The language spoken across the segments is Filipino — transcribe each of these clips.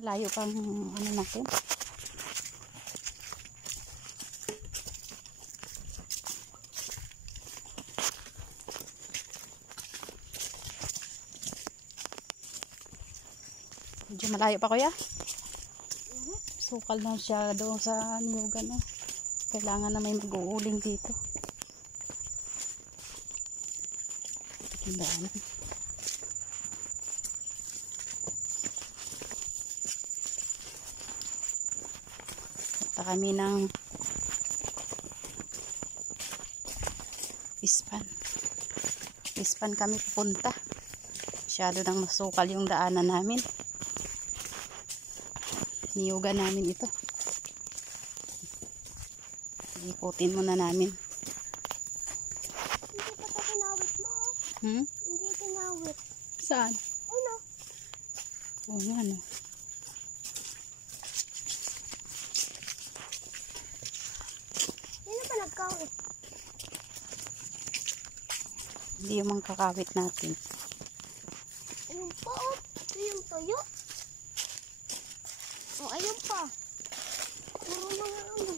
Layo pang ano natin. Medyo malayo pa kuya. Sukal na siya doon sa niyugan. No? Kailangan na may mag-uuling dito. Tindaan. Punta kami ng Ispan. Ispan kami pupunta. Masyado nang masukal yung daanan namin. Niyugan namin ito. Ikutin muna namin. Hindi pa ito pinawit mo. Hindi pinawit. Saan? Ano? Oo nga no. Sino pa nagkawit? Hindi yung mga kakawit natin. Ayun pa oh. Ayun tayo. Oh, ayun pa. Puro mga ano.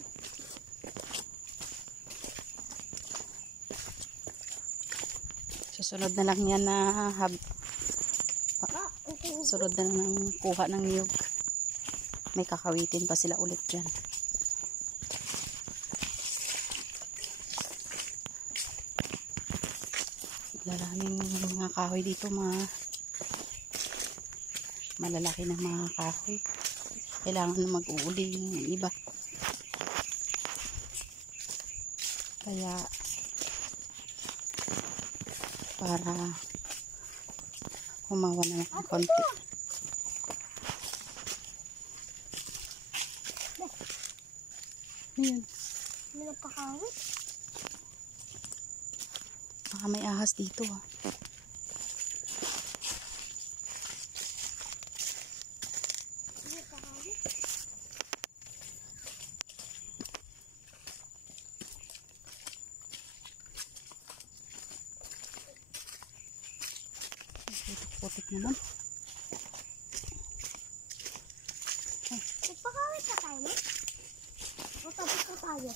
Susunod na lang yan na sunod na lang ng kuha ng niyog. May kakawitin pa sila ulit dyan. Lalaming mga kahoy dito, malalaki na mga kahoy. Kailangan na mag-uuli yung iba. Kaya para humawa na ng konti. Ayan. May nagkakawit. Baka may ahas dito ah. May nagkakawit. Putik naman. Nagpakawit ka tayo, no? O tapos na tayo.